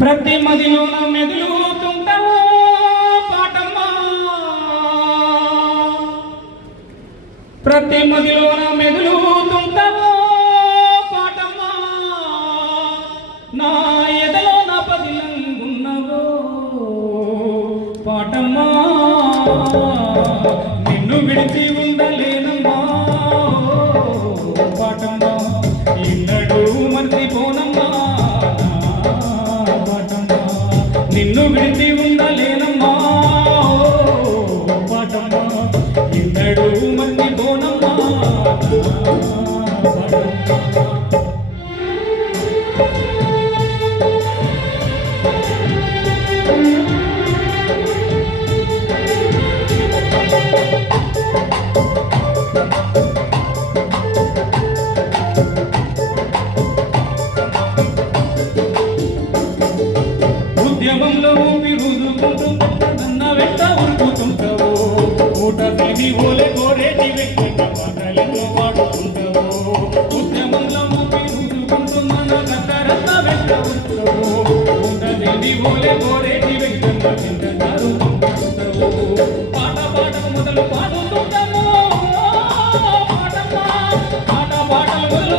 ప్రతి మదిలోన మెదులుతుంటావు పాటమ్మా. ప్రతి మదిలోన మెదులుతుంటావు పాటమ్మా. నా ఎదలో నా పదిలంగున్నావో. పాటమ్మా. నిన్ను విడిచి నిన్ను విడిచి ఉద్యమంలో ఊపి రుదుకుంటూ నన్న వెంట ఉరుకుతుంటావు. ఊట తిరిగి ఓలే కోరేటి వెంకట పాటలతో పాడుతుంటావు. ఉద్యమంలో ఊపి రుదుకుంటూ మన గద్దరన్న వెంట ఉంటావు. ఊట తిరిగి ఓలే కోరేటి వెంకట చింతకారు పాట పాటకు మొదలు పాడుతుంటాము. పాట పాటలు మొదలు